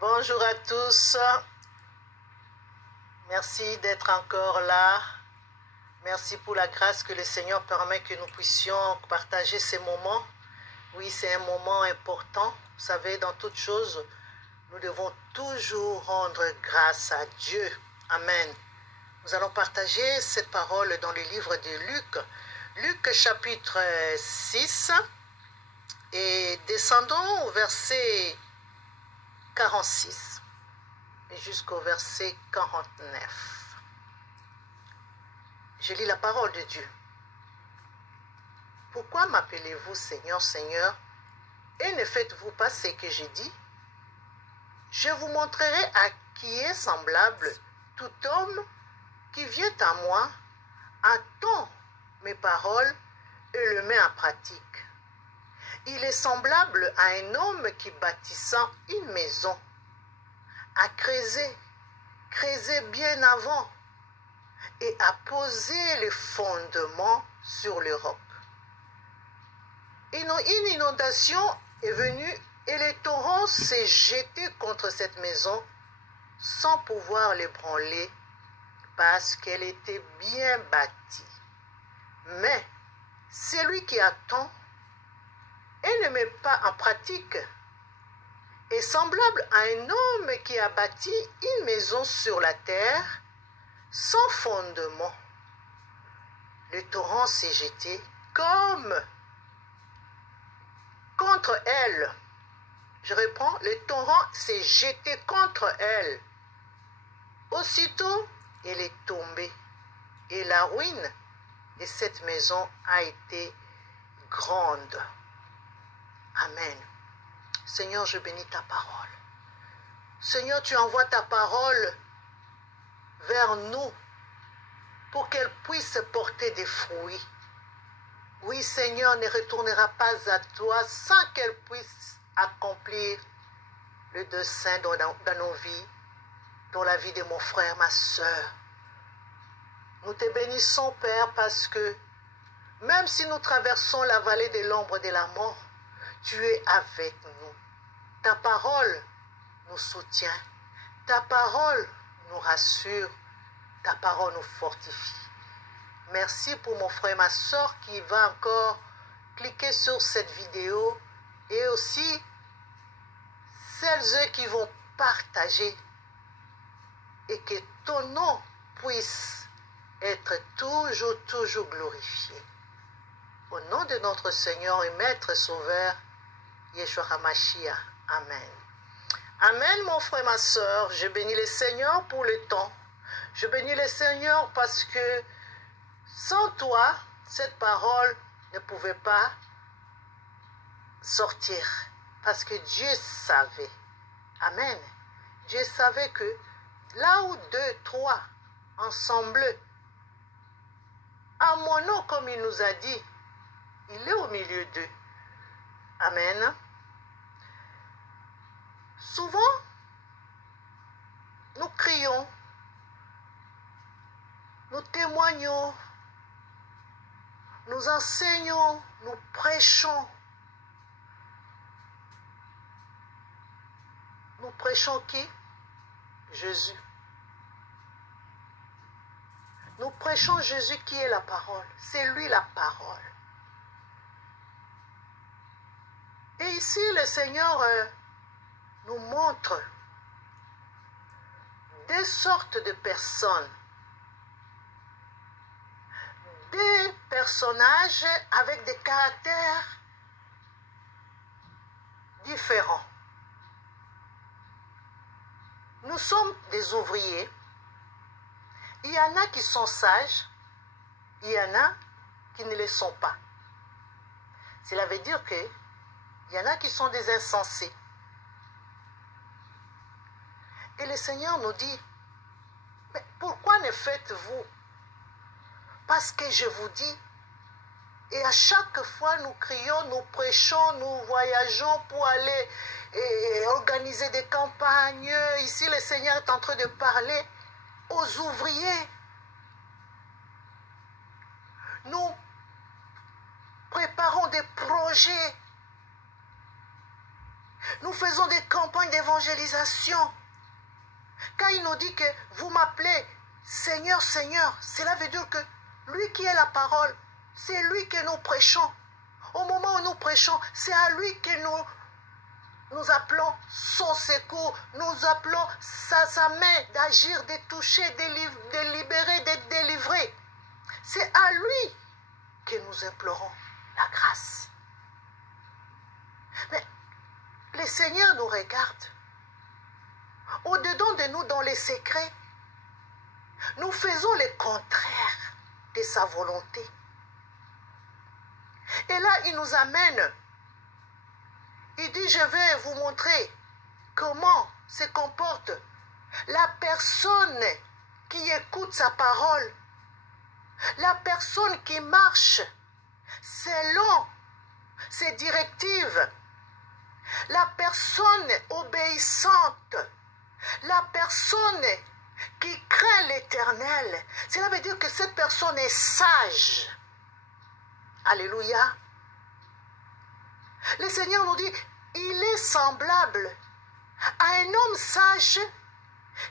Bonjour à tous. Merci d'être encore là. Merci pour la grâce que le Seigneur permet que nous puissions partager ces moments. Oui, c'est un moment important. Vous savez, dans toute chose, nous devons toujours rendre grâce à Dieu. Amen. Nous allons partager cette parole dans le livre de Luc. Luc chapitre 6 et descendons au verset 46 et jusqu'au verset 49. Je lis la parole de Dieu. Pourquoi m'appelez-vous Seigneur, Seigneur, et ne faites-vous pas ce que j'ai dit? Je vous montrerai à qui est semblable tout homme qui vient à moi, attend mes paroles et le met en pratique. Il est semblable à un homme qui, bâtissant une maison, a creusé bien avant et a posé les fondements sur le roc. Une inondation est venue et le torrent s'est jeté contre cette maison sans pouvoir l'ébranler parce qu'elle était bien bâtie. Mais celui qui attend et ne met pas en pratique est semblable à un homme qui a bâti une maison sur la terre sans fondement. Le torrent s'est jeté comme contre elle. Je reprends, le torrent s'est jeté contre elle. Aussitôt, elle est tombée et la ruine de cette maison a été grande. Amen. Seigneur, je bénis ta parole. Seigneur, tu envoies ta parole vers nous pour qu'elle puisse porter des fruits. Oui, Seigneur, ne retournera pas à toi sans qu'elle puisse accomplir le dessein dans nos vies, dans la vie de mon frère, ma soeur. Nous te bénissons, Père, parce que même si nous traversons la vallée de l'ombre de la mort, tu es avec nous. Ta parole nous soutient. Ta parole nous rassure. Ta parole nous fortifie. Merci pour mon frère et ma soeur qui va encore cliquer sur cette vidéo et aussi celles qui vont partager et que ton nom puisse être toujours glorifié. Au nom de notre Seigneur et Maître Sauveur, Yeshua HaMashiach. Amen. Amen, mon frère, ma soeur. Je bénis le Seigneur pour le temps. Je bénis le Seigneur parce que sans toi, cette parole ne pouvait pas sortir. Parce que Dieu savait. Amen. Dieu savait que là où deux, trois, ensemble, à mon nom, comme il nous a dit, il est au milieu d'eux. Amen. Souvent, nous crions, nous témoignons, nous enseignons, nous prêchons. Nous prêchons qui? Jésus. Nous prêchons Jésus qui est la parole. C'est lui la parole. Et ici, le Seigneur nous montre des sortes de personnes. Des personnages avec des caractères différents. Nous sommes des ouvriers. Il y en a qui sont sages. Il y en a qui ne le sont pas. Cela veut dire que il y en a qui sont des insensés. Et le Seigneur nous dit, mais pourquoi ne faites-vous? Parce que je vous dis, et à chaque fois nous crions, nous prêchons, nous voyageons pour aller organiser des campagnes. Ici le Seigneur est en train de parler aux ouvriers. Nous préparons des projets. Nous faisons des campagnes d'évangélisation. Quand il nous dit que vous m'appelez Seigneur, Seigneur, cela veut dire que lui qui est la parole, c'est lui que nous prêchons. Au moment où nous prêchons, c'est à lui que nous appelons son secours, nous appelons sa main d'agir, de toucher, de libérer, de délivrer. C'est à lui que nous implorons la grâce. Mais le Seigneur nous regarde. Au-dedans de nous, dans les secrets, nous faisons le contraire de sa volonté. Et là, il nous amène. Il dit, je vais vous montrer comment se comporte la personne qui écoute sa parole, la personne qui marche selon ses directives, la personne obéissante, la personne qui craint l'Éternel. Cela veut dire que cette personne est sage. Alléluia. Le Seigneur nous dit, il est semblable à un homme sage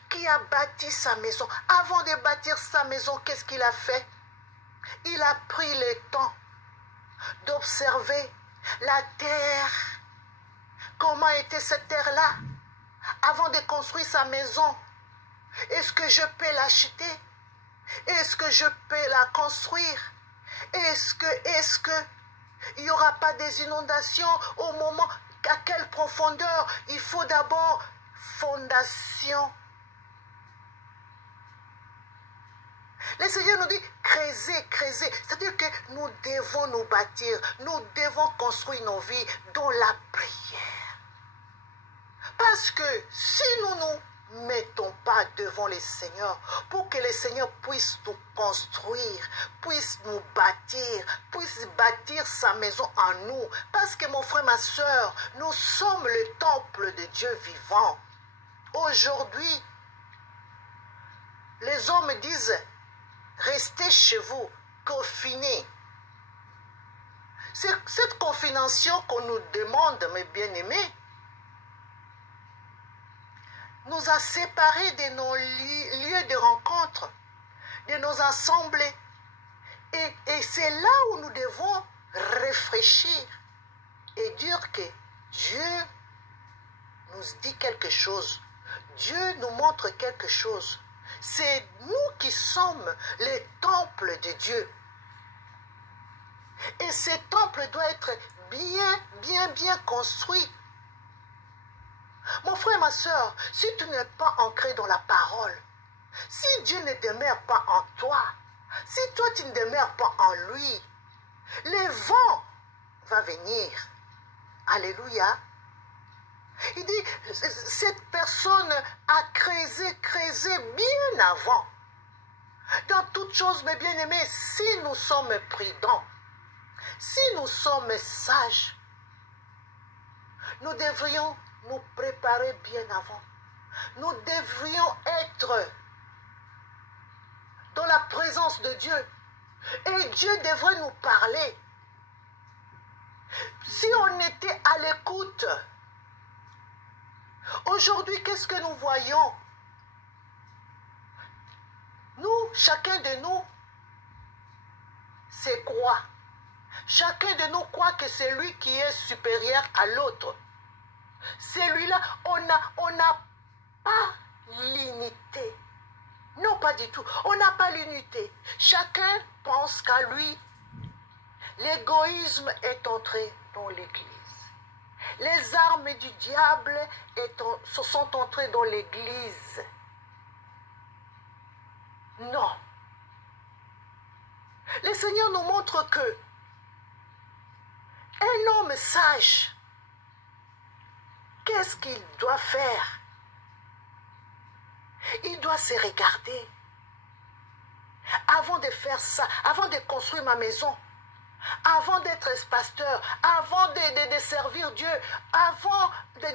qui a bâti sa maison. Avant de bâtir sa maison, qu'est-ce qu'il a fait? Il a pris le temps d'observer la terre. Comment était cette terre-là? Avant de construire sa maison, est-ce que je peux l'acheter? Est-ce que je peux la construire? Est-ce que il n'y aura pas des inondations au moment? À quelle profondeur? Il faut d'abord fondation. Le Seigneur nous dit, creusez, creusez. C'est-à-dire que nous devons nous bâtir, nous devons construire nos vies dans la prière. Parce que si nous nous mettons pas devant le Seigneur, pour que le Seigneur puisse nous construire, puisse nous puisse bâtir sa maison en nous. Parce que mon frère, ma soeur, nous sommes le temple de Dieu vivant. Aujourd'hui, les hommes disent, restez chez vous, confinés. C'est cette confination qu'on nous demande, mes bien-aimés, nous a séparés de nos lieux de rencontre, de nos assemblées. Et c'est là où nous devons réfléchir et dire que Dieu nous dit quelque chose. Dieu nous montre quelque chose. C'est nous qui sommes les temples de Dieu. Et ce temple doit être bien construit. Mon frère, ma soeur, si tu n'es pas ancré dans la parole, si Dieu ne demeure pas en toi, si toi tu ne demeures pas en lui, le vent va venir. Alléluia. Il dit, cette personne a creusé bien avant. Dans toutes choses, mes bien-aimés, si nous sommes prudents, si nous sommes sages, nous devrions nous préparer bien avant. Nous devrions être dans la présence de Dieu. Et Dieu devrait nous parler. Si on était à l'écoute, aujourd'hui, qu'est-ce que nous voyons? Nous, chacun de nous, c'est quoi? Chacun de nous croit que c'est lui qui est supérieur à l'autre. Celui-là, on n'a pas l'unité. Non, pas du tout. On n'a pas l'unité. Chacun pense qu'à lui. L'égoïsme est entré dans l'Église. Les armes du diable sont entrées dans l'Église. Non. Le Seigneur nous montre que un homme sage, qu'est-ce qu'il doit faire? Il doit se regarder. Avant de faire ça, avant de construire ma maison, avant d'être pasteur, avant de servir Dieu, avant de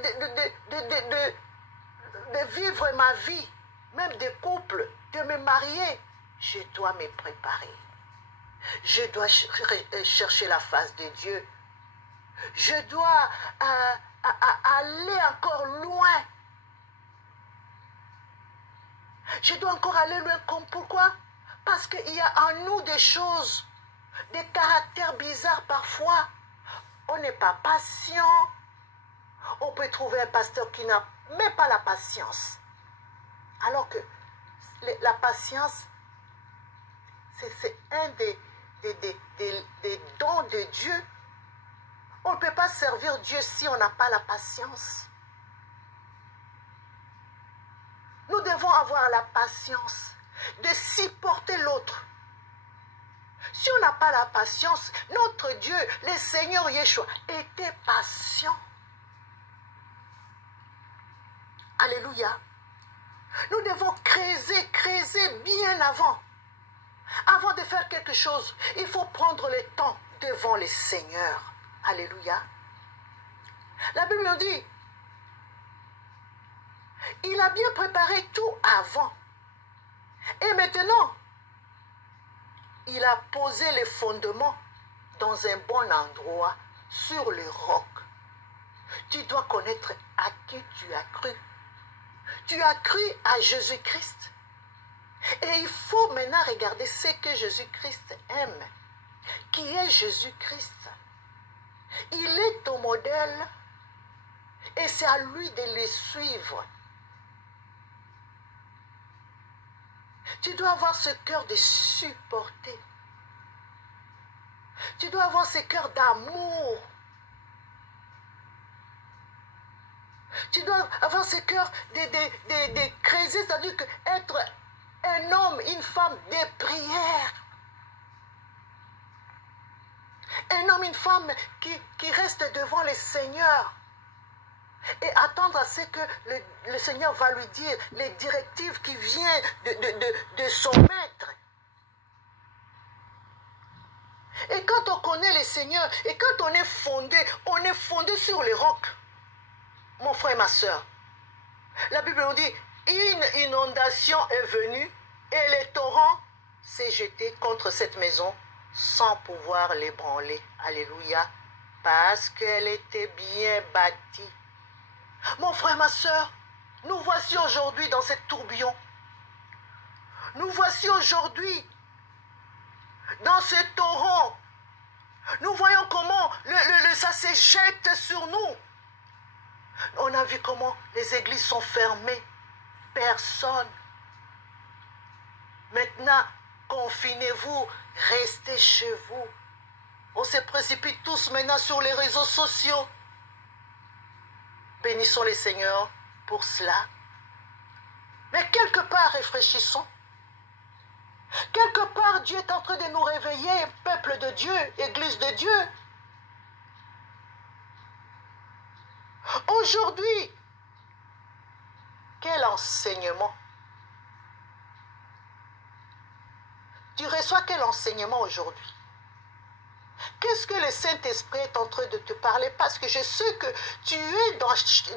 vivre ma vie, même de couple, de me marier, je dois me préparer. Je dois chercher la face de Dieu. Je dois aller loin. Je dois encore aller loin. Pourquoi? Parce qu'il y a en nous des choses, des caractères bizarres parfois. On n'est pas patient. On peut trouver un pasteur qui n'a même pas la patience. Alors que la patience, c'est un des dons de Dieu. On ne peut pas servir Dieu si on n'a pas la patience. Nous devons avoir la patience de supporter l'autre. Si on n'a pas la patience, notre Dieu, le Seigneur Yeshua, était patient. Alléluia. Nous devons creuser bien avant. Avant de faire quelque chose, il faut prendre le temps devant le Seigneur. Alléluia. La Bible nous dit, il a bien préparé tout avant. Et maintenant, il a posé les fondements dans un bon endroit, sur le roc. Tu dois connaître à qui tu as cru. Tu as cru à Jésus-Christ. Et il faut maintenant regarder ce que Jésus-Christ aime. Qui est Jésus-Christ? Il est ton modèle et c'est à lui de le suivre. Tu dois avoir ce cœur de supporter. Tu dois avoir ce cœur d'amour. Tu dois avoir ce cœur de creuser, c'est-à-dire être un homme, une femme de prière. Un homme, une femme qui reste devant le Seigneur et attendre à ce que le Seigneur va lui dire les directives qui viennent de son maître. Et quand on connaît le Seigneur et quand on est fondé sur le roc, mon frère et ma soeur, la Bible nous dit, une inondation est venue et le torrent s'est jeté contre cette maison sans pouvoir l'ébranler. Alléluia. Parce qu'elle était bien bâtie. Mon frère, ma soeur, nous voici aujourd'hui dans cette tourbillon. Nous voici aujourd'hui dans ce torrent. Nous voyons comment ça se jette sur nous. On a vu comment les églises sont fermées. Personne. Maintenant, confinez-vous, restez chez vous. On se précipite tous maintenant sur les réseaux sociaux. Bénissons les Seigneurs pour cela. Mais quelque part, réfléchissons. Quelque part, Dieu est en train de nous réveiller, peuple de Dieu, Église de Dieu. Aujourd'hui, quel enseignement? Tu reçois quel enseignement aujourd'hui? Qu'est-ce que le Saint-Esprit est en train de te parler? Parce que je sais que tu es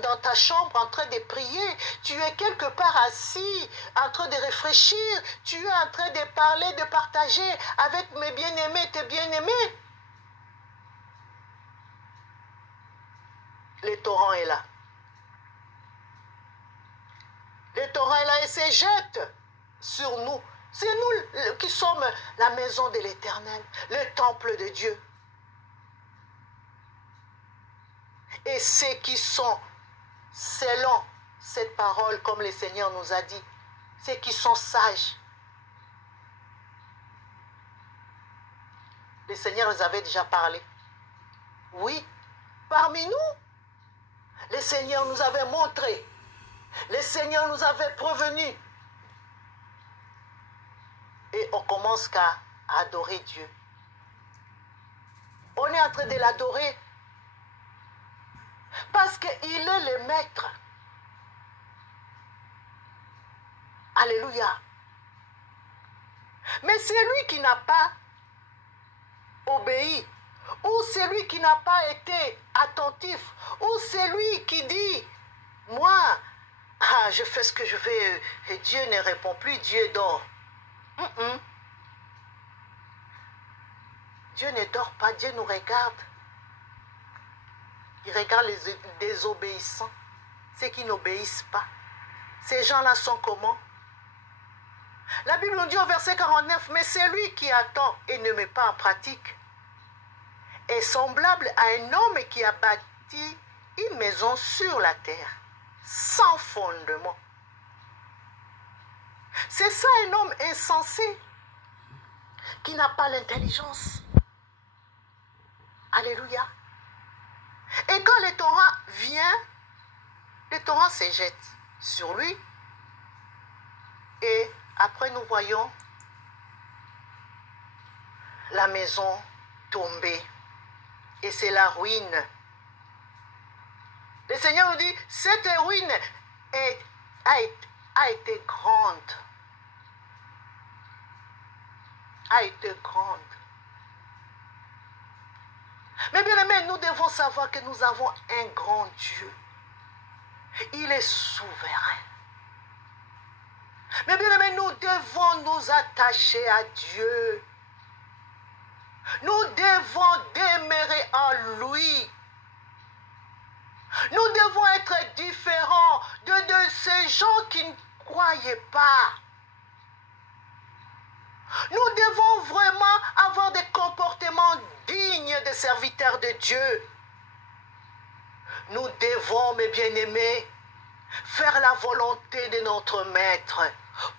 dans ta chambre en train de prier. Tu es quelque part assis, en train de réfléchir. Tu es en train de parler, de partager avec mes bien-aimés, tes bien-aimés. Le torrent est là. Le torrent est là et se jette sur nous. C'est nous qui sommes la maison de l'Éternel, le temple de Dieu. Et ceux qui sont, selon cette parole, comme le Seigneur nous a dit, ceux qui sont sages. Le Seigneur nous avait déjà parlé. Oui, parmi nous, le Seigneur nous avait montré, le Seigneur nous avait prévenu. Et on commence qu'à adorer Dieu. On est en train de l'adorer parce qu'il est le maître. Alléluia. Mais c'est lui qui n'a pas obéi, ou c'est lui qui n'a pas été attentif, ou c'est lui qui dit, moi, je fais ce que je veux, et Dieu ne répond plus, Dieu dort. Dieu ne dort pas, Dieu nous regarde. Il regarde les désobéissants. ceux qui n'obéissent pas. Ces gens-là sont comment? La Bible nous dit au verset 49, mais celui qui attend et ne met pas en pratique est semblable à un homme qui a bâti une maison sur la terre, sans fondement. C'est ça un homme insensé, qui n'a pas l'intelligence. Alléluia. Et quand le torrent vient, le torrent se jette sur lui. Et après nous voyons la maison tomber. Et c'est la ruine. Le Seigneur nous dit, cette ruine a été grande. A été grande. Mais bien aimé, nous devons savoir que nous avons un grand Dieu. Il est souverain. Mais bien aimé, nous devons nous attacher à Dieu. Nous devons demeurer en lui. Nous devons être différents de ces gens qui ne croyaient pas. Nous devons vraiment avoir des comportements dignes de serviteurs de Dieu. Nous devons, mes bien-aimés, faire la volonté de notre Maître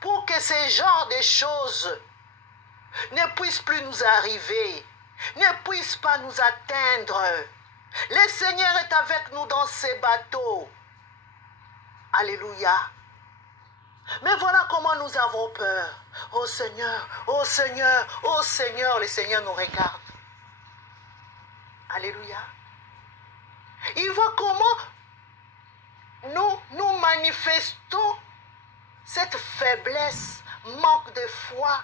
pour que ce genre de choses ne puissent plus nous arriver, ne puissent pas nous atteindre. Le Seigneur est avec nous dans ces bateaux. Alléluia. Mais voilà comment nous avons peur. Oh Seigneur, oh Seigneur, oh Seigneur, le Seigneur nous regarde. Alléluia. Il voit comment nous manifestons cette faiblesse, manque de foi,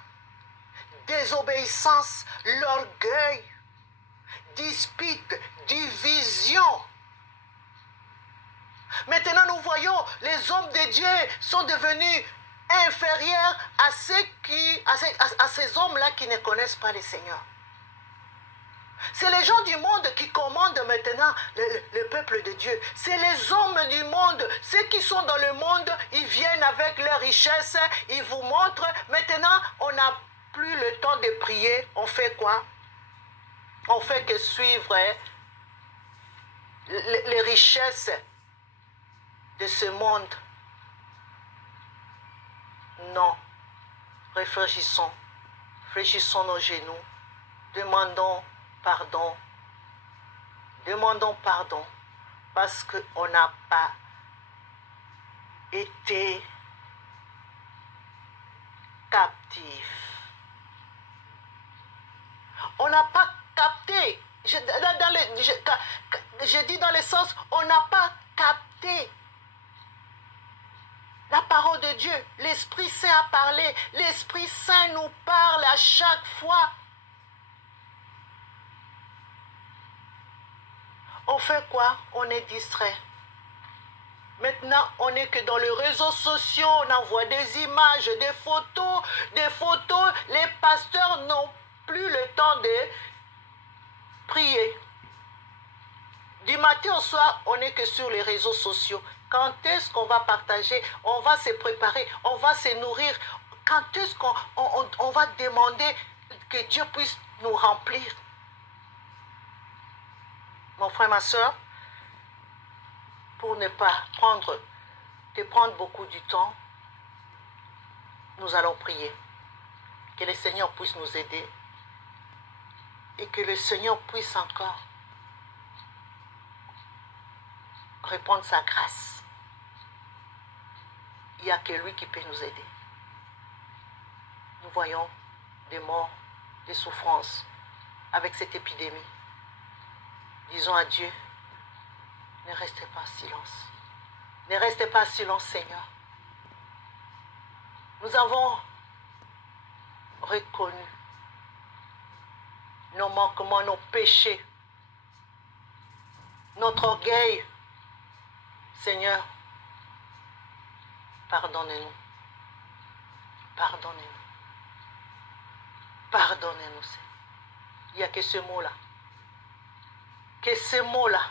désobéissance, l'orgueil, dispute, division. Maintenant, nous voyons les hommes de Dieu sont devenus inférieurs à ces hommes-là qui ne connaissent pas le Seigneur. C'est les gens du monde qui commandent maintenant le peuple de Dieu. C'est les hommes du monde. Ceux qui sont dans le monde, ils viennent avec leurs richesses, ils vous montrent. Maintenant, on n'a plus le temps de prier. On fait quoi? On fait que suivre les richesses de ce monde. Non. Réfléchissons. Fléchissons nos genoux. Demandons pardon. Demandons pardon parce qu'on n'a pas été captif. On n'a pas capté. Je dis dans le sens, on n'a pas capté la parole de Dieu. L'Esprit Saint a parlé. L'Esprit Saint nous parle à chaque fois. On fait quoi? On est distrait. Maintenant, on n'est que dans les réseaux sociaux, on envoie des images, des photos. Les pasteurs n'ont plus le temps de prier. Du matin au soir, on n'est que sur les réseaux sociaux. Quand est-ce qu'on va partager? On va se préparer, on va se nourrir. Quand est-ce qu'on va demander que Dieu puisse nous remplir? Mon frère, ma soeur, pour ne pas prendre beaucoup du temps, nous allons prier. Que le Seigneur puisse nous aider et que le Seigneur puisse encore répondre sa grâce. Il n'y a que lui qui peut nous aider. Nous voyons des morts, des souffrances avec cette épidémie. Disons à Dieu, ne restez pas en silence. Ne restez pas en silence, Seigneur. Nous avons reconnu nos manquements, nos péchés, notre orgueil. Seigneur, pardonnez-nous. Pardonnez-nous. Pardonnez-nous, Seigneur. Il n'y a que ce mot-là. Que ce mot-là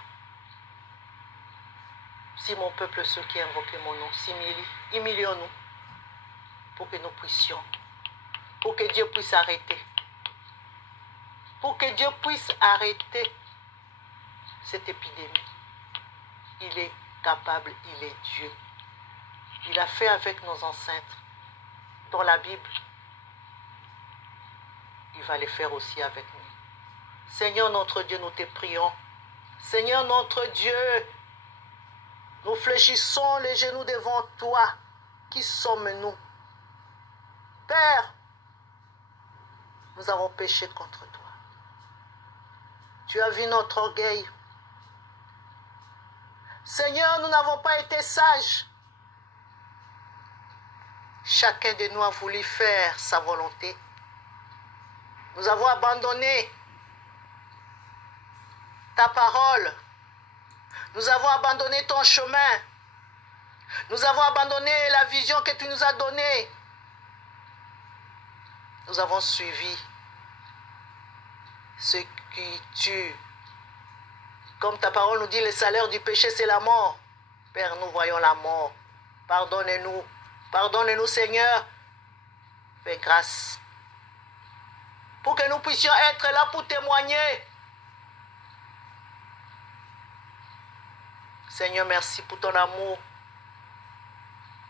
Si mon peuple, ceux qui invoquent mon nom, humilions-nous pour que nous puissions, pour que Dieu puisse arrêter. Pour que Dieu puisse arrêter cette épidémie. Il est capable, il est Dieu. Il a fait avec nos ancêtres dans la Bible. Il va le faire aussi avec nous. Seigneur notre Dieu, nous te prions. Seigneur notre Dieu, nous fléchissons les genoux devant toi. Qui sommes-nous? Père, nous avons péché contre toi. Tu as vu notre orgueil. Seigneur, nous n'avons pas été sages. Chacun de nous a voulu faire sa volonté. Nous avons abandonné ta parole. Nous avons abandonné ton chemin. Nous avons abandonné la vision que tu nous as donnée. Nous avons suivi ce qui tue. Comme ta parole nous dit, le salaire du péché, c'est la mort. Père, nous voyons la mort. Pardonne-nous. Pardonne-nous, Seigneur. Fais grâce. Pour que nous puissions être là pour témoigner. Seigneur, merci pour ton amour.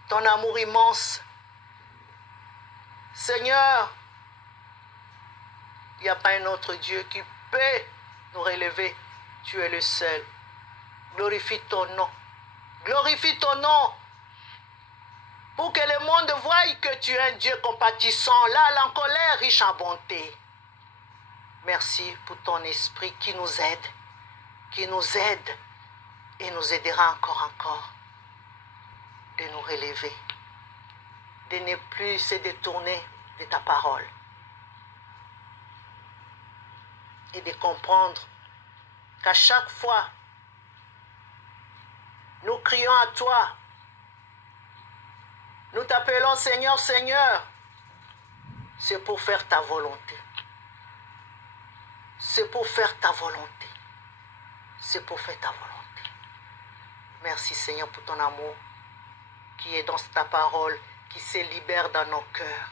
Ton amour immense. Seigneur, il n'y a pas un autre Dieu qui peut nous relever. Tu es le seul. Glorifie ton nom. Glorifie ton nom. Pour que le monde voie que tu es un Dieu compatissant, là, en colère, riche en bonté. Merci pour ton esprit qui nous aide et nous aidera encore de nous relever, de ne plus se détourner de ta parole et de comprendre qu'à chaque fois, nous crions à toi, nous t'appelons Seigneur, Seigneur, c'est pour faire ta volonté. C'est pour faire ta volonté. C'est pour faire ta volonté. Merci Seigneur pour ton amour qui est dans ta parole, qui se libère dans nos cœurs.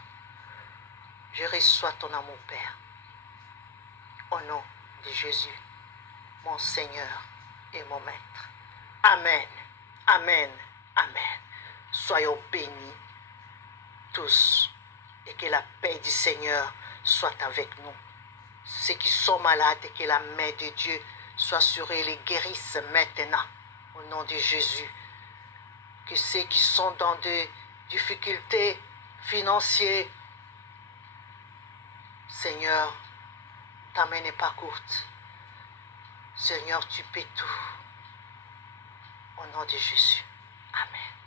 Je reçois ton amour, Père. Au nom de Jésus, mon Seigneur et mon Maître. Amen, amen, amen. Soyons bénis tous et que la paix du Seigneur soit avec nous. Ceux qui sont malades, que la main de Dieu soit sur eux et les guérisse maintenant, au nom de Jésus. Que ceux qui sont dans des difficultés financières, Seigneur, ta main n'est pas courte. Seigneur, tu peux tout. Au nom de Jésus. Amen.